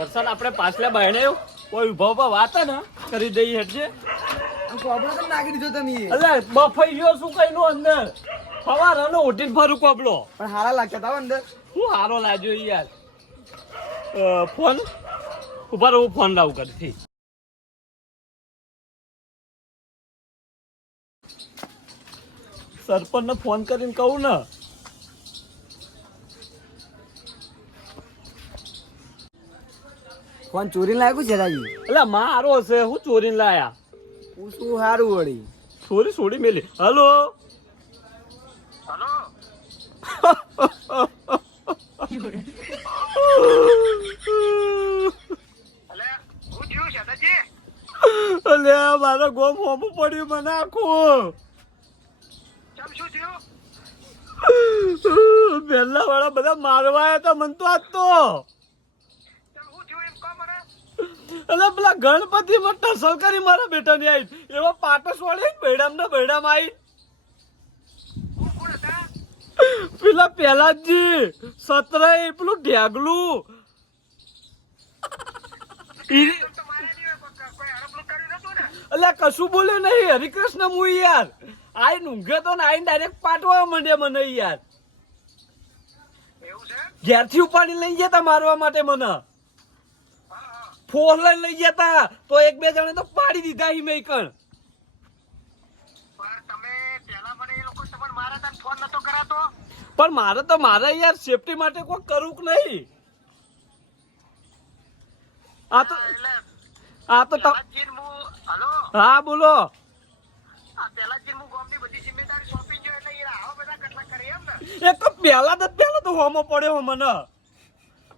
કરશન આપણે પાછલા બહેણે કોઈ ઉભા ઉભા વાત ને કરી દઈએ હેઠે કોબળો તો નાખી દીધો તમે એટલે બફાઈ ગયો શું કઈ નો અંદર ફવારાનો ઓઢીને ફરું કોબળો પણ હારા લાગતા હતા અંદર શું હારો લાગ્યો યાર ફોન ઉપર હું ફોન લાવું કરતી સરપંચ ને ફોન કરીને કહું ને ફોન ચોરી લાગ્યું છે રાજી એટલે મારો છે હું ચોરીને લાયા પૂછવું સારું વળી ચોરી છોડી મેલી હલો અલે મારા ગોમ હોમું પડ્યું મને આખું પહેલા વાળા બધા મારવા આવ્યા હતા મન તો આજ તો અલે પેલા ગણપતિ માં ટસલ કરી મારા બેટા ની આવી એવા પાટસ વાળે બેડામ ના બેડામ આવી પેલા પેલાજી સતરાય પેલું ઢેગલું અલ્યા કશું બોલ્યું નહીં હરિકૃષ્ણ મુઈ યાર આઈ ઊંઘે તો ને આઈ ડાયરેક્ટ પાટવા માંડે મને યાર ઘેરથી ઉપાડી લઈ જતા મારવા માટે મને ફોન લઈ જતા તો એક બે જણે તો પાડી દીધા હિ મેં કણ પણ મારે તો મારા યાર સેફટી માટે કોઈ કરવું કે નહીં આ તો હા બોલો એ તો પેલા તો હોમો પડ્યો મને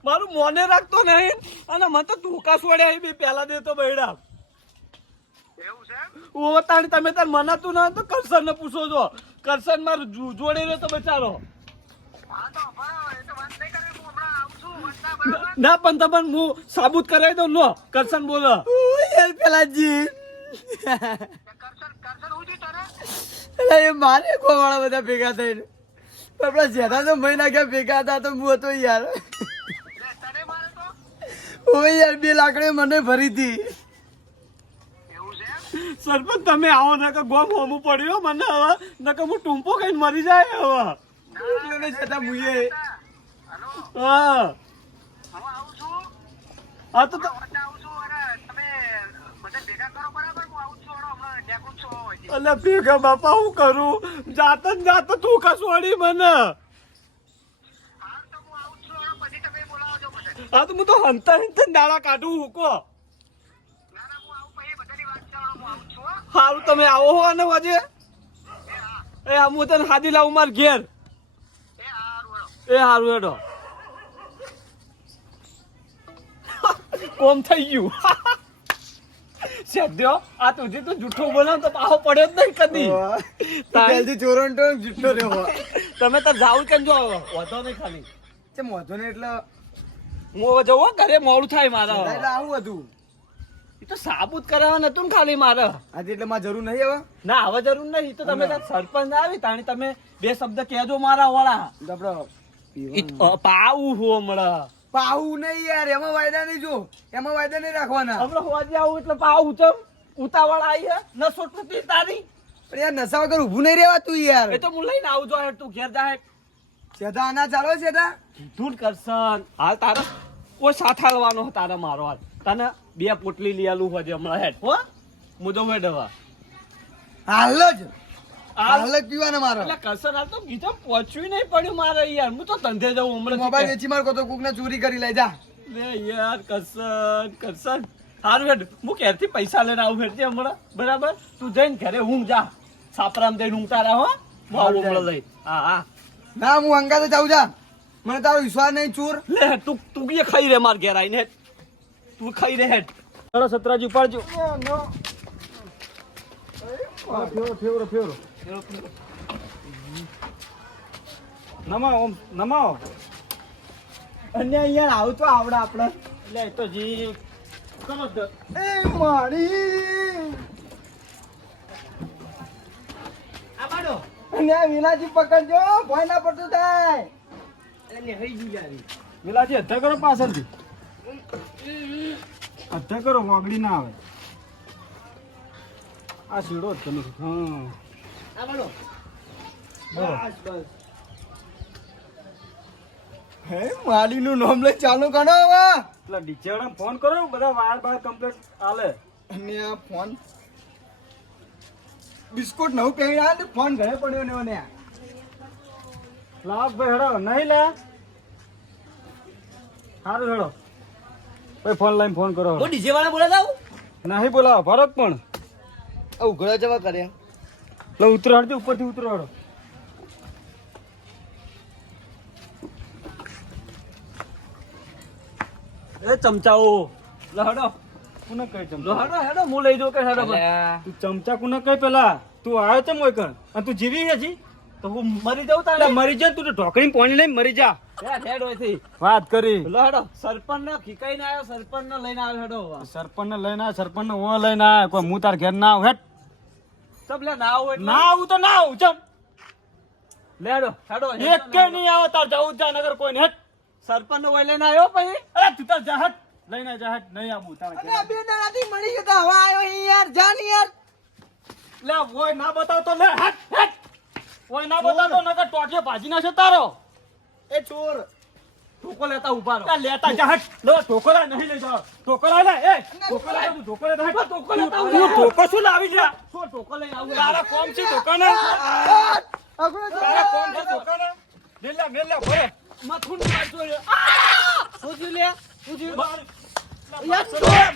મારું મોને રાખતો નહીં અને મને તો ધોકા છોડ્યા બે પેલા દેતો બૈડા ઓ તાણી તમે તાર મનાતું ના તો કરશન ને પૂછો છો કરશન મારું જોડે રહ્યો તો બચારો ના પણ તમને હું સાબુત કરાવી દઉં નો કરશન બોલો પેલાજી એ મારે ગોવાળા બધા ભેગા થઈને આપડા જેઠા તો મહિના ગયા ભેગા હતા તો હું હતો યાર ઓય યાર 2 લાકડી મને ભરી હતી સરપંચ તમે આવો ને કે ગોમ હોમું પડ્યો મને હવે નકર હું ટૂંપો ખાઈને મરી જાય હવે એટલે જેઠા મુએ હા હા તો અલ્યા ભેગા બાપા હું કરું જાત તું કસવાડી મને હા તો હું તો હંતા દાડા કાઢું હુકો સારું તમે આવો હો ને વજે એ હું તને હાદી લાવું માર ઘેર એ સારું હેડો કોમ થઈ ગયું સદ્યો આ તુજી તો જૂઠો બોલાવ તો પાહો પડ્યો જ નહીં કદી તાલજી ચોરણ તો જૂઠો રહ્યો તમે તો જાવ કેમ જો વધો નહીં ખાલી ચમ વધો ને એટલે હું જવો ઘરે મોડું થાય મારે એટલે આવું હતું એ તો સાબુત કરાવવા નતું ને ખાલી મારે આજે એટલે માં જરૂર નહીં હવે ના હવે જરૂર નહીં તો તમે સરપંચ આવી તાણી તમે 2 શબ્દ કહેજો મારા વાળા પાવું હું હમણાં પાવું નહીં યાર એમાં વાયદા નહીં જો એમાં વાયદા નહીં રાખવાના હમણાં હોવાથી આવું એટલે પાવું ચમ ઉતાવળ આવી હે નસો તૂટી તારી પણ યાર નશા વગર ઊભું નહીં રહેવા તું યાર એ તો હું લઈને આવજો હેડ તું ઘેર જા હેડ સેધા આના ચાલો સેધા કીધું કરશન હાલ તારે કોઈ સાથ હાલવાનો તારે મારો હાલ તને 2 પોટલી લઈ આલું હોય હમણાં હેડ હો મુજો હેડ હવે હાલ જ પીવાના મારો એટલે કરશન હાલ તો ગીતો પહોંચ્યું નહીં પડ્યું મારે યાર હું તો ધંધે જાઉં હમણાં મોબાઈલ વેચી માર કો તો કોક ને ચોરી કરી લઈ જા લે યાર કરશન હારું હેડ હું ક્યારથી પૈસા લઈને આવું હેડ હમણાં બરાબર તું જઈને ઘરે ઊંઘ જા સાપરામ જઈને ઊંઘતા રહો હું આવું હમણાં લઈ હા ના હું અંગાતે જાઉં જા મને તારો વિશ્વાસ નહીં ચોર લે તું કે ખાઈ રે માર ઘેર આવીને તું ખાઈ રે હેડ ચલો સતરાજી ઉપાડજો ફેવરો નમાઓ અને અહીંયા આવું તો આવડે આપણે લે તો જી કરો દ એ મારી આ બાડો અને વિનાજી પકડજો ભોય ના પડતું થાય એટલે હઈ ગઈ યારી વિલાજી હત્યા કરો પાછળથી અધ્ધા કરો વાગડી ના આવે આ સીડો જ તમે હા આ બોલો બોલો. બસ બસ હે માલીનું નામ લઈ ચાલુ કરો હવે એટલે ડીજે વાળાને ફોન કરો બધા વાયર બાર કમ્પ્લીટ આલે અને આ ફોન બિસ્કુટ નવું પહેરી આવ્યા ને ફોન ઘરે પડ્યો ને મને લાવ ભાઈ હેડો નહીં લે સારું હેડો ભાઈ ફોન લઈને ફોન કરો હું ડીજે વાળા બોલા જાવ નહીં બોલાવો ફરક પણ ઉઘડો જવા કરે લો ઉતરો હડજો ઉપરથી ઉતરો હડો એ ચમચાઓ લહડો કોને કઈ લો ચમચા હેડો હેડો હું લઈ જાઉં કે હેડો બસ. તું ચમચા કોને કઈ પેલા તું આવ્યો છે મોય કણ અને તું જીવી હજી તો હું મરી જાઉં એટલે તારે મરી જા તું તો ઢોકળી પાણી લઈને મરી જા હેડ હોયથી વાત કરી લો હેડો સરપંચ ને ખીકાઈને આવ્યો સરપંચ ને લઈને આવ્યો હેડો સરપંચ ને લઈને આવ સરપંચ ને ઓ લઈને આવ કોઈ હું તાર ઘેર ના આવ હેટ સબ લે ના આવું એટલે ના આવું તો ના આવું ચમ લે હેડો હેડો એક કે નહીં આવો તાર જવું જ જા નગર કોઈ હેટ સરપંચ નો વય લઈને આવ્યો પછી અરે તું તાર જા હેટ લઈને જા હેટ નહીં આવું તાર અને બે દાડાથી મળી ગયો તો હવે આવ્યો અહીં યાર જા ને યાર લે ઓય ના બતાવ તો લે હેટ હેટ ઓય ના બતાવ તો નગર ટોટિયો ભાજી નાખે તારો એ ચોર ઠોકો લેતા ઉભા રહો લેતા જા હેટ લો ઢોકળા નહીં લઈ જાવ ઢોકળા લે એ ઢોકળા તું ઢોકળા લે હેટ ઢોકો લેતા આવું. તું ઢોકો શું લાવી જા શું ઠોકો લઈને આવું તારા કોમ છે ઢોકાને તારા કોમ છે ઢોકાને મેલ્યા મેલ્યા ભરે મથું મારજો રે શું થયું લે શું થયું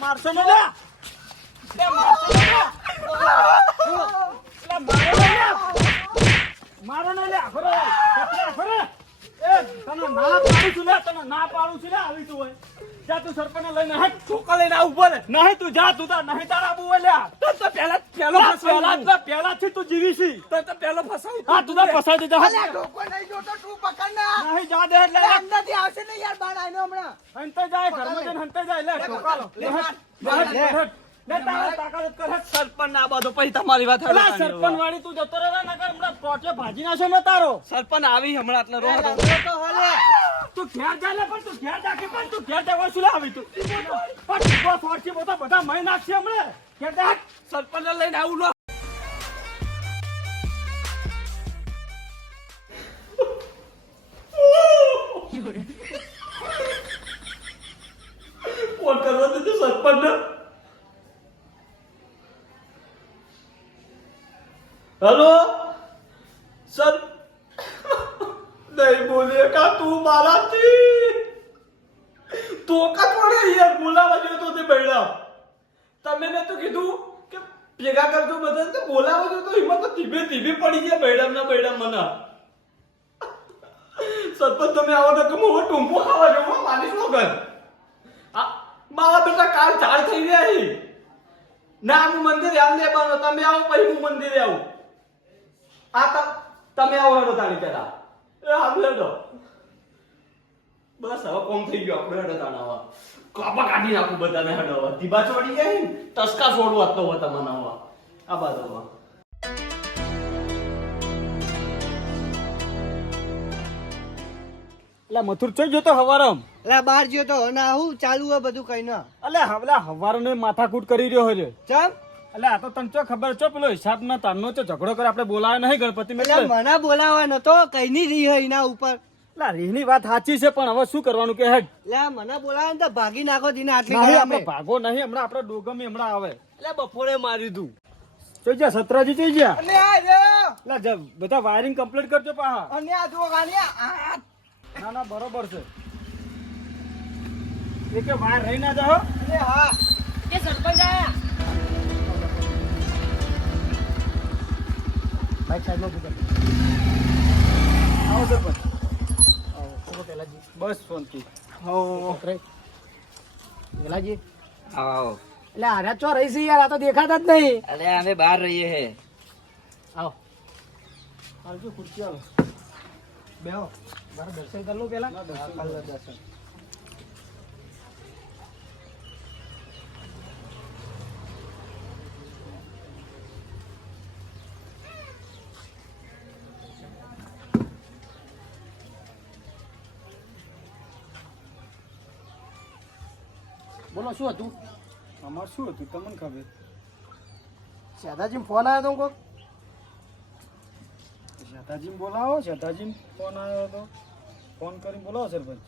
મારશે ને લે મારશે ને લે મારો ને લે આખરે આખરે એ તને ના પાડું છું લે તને ના પાડું છું લે આવી તું હોય જા તું સરપંચ લઈને હેટ ઠોકો લઈને આવું બોલે નહીં તું જા તું તાર નહીં તારા આબુ હોય લે તો પહેલા પહેલા થી તું જીવી છી તો પહેલો ફસાવું હા તું તાર ફસાઈ દે જા અલ્યા ઢોકો નહીં જોતો તું પકડ ના નહીં જા દે લે અંદરથી આવશે ને યાર બાર આવીને હમણાં હંતે જાય ઘરમાં જઈને હંતે જાય લે ઠોકા લો લે હેટ લે તારા તાકાત કર હેટ સરપંચ ના બધો પછી તમારી વાત અલા સરપંચ વાળી તું જતો રહે નગર હમણાં ટોચે ભાજી નાખશે ને તારો સરપંચ આવી હમણાં એટલે રોહ તો હલે તું ઘેર જા લે પણ તું ઘેર જા કે પણ તું ઘેર જવા શું લાવી તું પણ તું ફોડથી બધા મહી નાખશે હમણાં ઘેર જા સરપંચ ને લઈને આવું લો ફોન કરવા દે સરપંચ ને હેલો સર નહીં બોલે કા તું મારાથી તો કા થોડે યાર બોલાવા જો તો તે બૈડા તમે ને તો કીધું કે ભેગા કરજો બધા તો બોલાવા જો તો હિંમત તો ધીમે ધીમે પડી ગયા બૈડા મને સરપંચ તમે આવો તો કે હું ટૂંપો ખાવા જવું માનીશ વગર આ મારા બેટા કાલ ચાર થઈ ગયા હી ના હું મંદિરે આવ ને બનો તમે આવો પછી હું મંદિરે આવું આ તમે આવો હેડો તાણી પેલા એ આવું હેડો બસ હવે કોમ થઈ ગયો આપણે હેડો તાણા કાપા કાઢી નાખું બધાને હેડો હવે ધીબા છોડી ગયા ને ટસકા છોડવા તો હતા મને હવે આ બાજુ હવે એટલે મથુર ચોઈ જોતો હવારમ એટલે બહાર ગયો તો ના હું ચાલુ હોય બધું કઈ ના એટલે હવારો ને માથાકૂટ કરી રહ્યો છે ચમ એટલે આ તો તને ચો ખબર છો પેલો હિસાબ ના તારનો ચો ઝઘડો કરે આપણે બોલાવે નહીં ગણપતિ મેં એટલે મને બોલાવા નતો કઈ ની રહી હોય એના ઉપર એટલે રીહની વાત સાચી છે પણ હવે શું કરવાનું કે હેડ એટલે મને બોલાવે ને તો ભાગી નાખો દીને આટલી નહીં ઘરે આપણે અમે. ભાગો નહીં હમણાં આપણે ડોગમી હમણાં આવે એટલે બપોરે મારી દઉં ચોઈ જા સત્રાજી ચોઈ જા અને આ રહ્યો. એટલે બધા વાયરિંગ કમ્પ્લીટ કરજો પાહા અને આ જુઓ ગાની આ ના ના બરોબર છે એ કે વાયર રહી ના જાઓ અને હા એ સરપંચ આયા બાઈક સાઈડમાં મૂકો આવો સરપંચ આવો પેલાજી બસ શાંતિ પેલાજી આવો એટલે આર્યા ચો રહી છે યાર આ તો દેખાતા જ નહીં અરે અમે બહાર રહીએ હે આવો આવજો ખુરશી આવો બેહો મારે દર્શન કરી લો પેલા દર્શન બોલો શું હતું? અમાર શું હતું તમને ખબર? શેઠાજી ફોન આવ્યો તો કોક? શેઠાજી બોલાવો, શેઠાજી ફોન આવ્યો હતો, ફોન કરીને બોલાવો સરપંચ.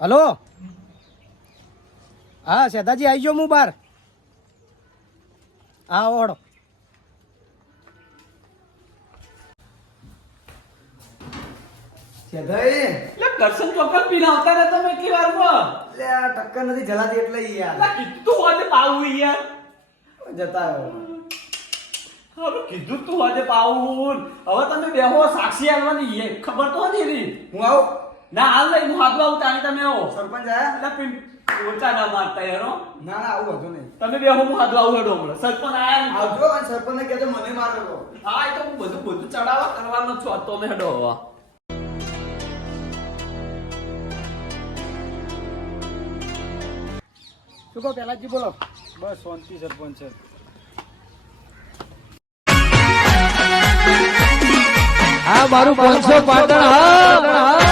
હલો, હા શેઠાજી આવી ગયો હું બહાર. હા ઓળો. શેઠાઈ, એટલે કરશન ચોક્કસ પીને આવતા રહેતા મેં એટલી વારમાં. લે આ ટક્કર નથી જલાતી એટલે ઈ યાર એટલે કીધું તું આજે પાવું યાર. જતા રહ્યો. હવે કીધું તું આજે પાવું. હવે તમે બેહો સાક્ષી આવવાની એ ખબર તો હતી એની. હું આવું? ના હાલ નહીં હું હાથમાં આવું તાણી તમે આવો. સરપંચ આયા? એટલે પીન ઓછા ના મારતા યાર હો. ના ના આવું હતું નહીં. તમે બેહો હું હાથમાં આવું હેડો હમણાં. સરપંચ આયા ને. આવજો અને સરપંચને કહેજો મને મારેલો. હા એ તો હું બધું ચડાવવા કરવાનો છું આ તો અમે હેડો હવે. શું કહો પહેલાજી બોલો. બસ શાંતિ સરપંચ છે. હા મારું 500 પાટણ હા.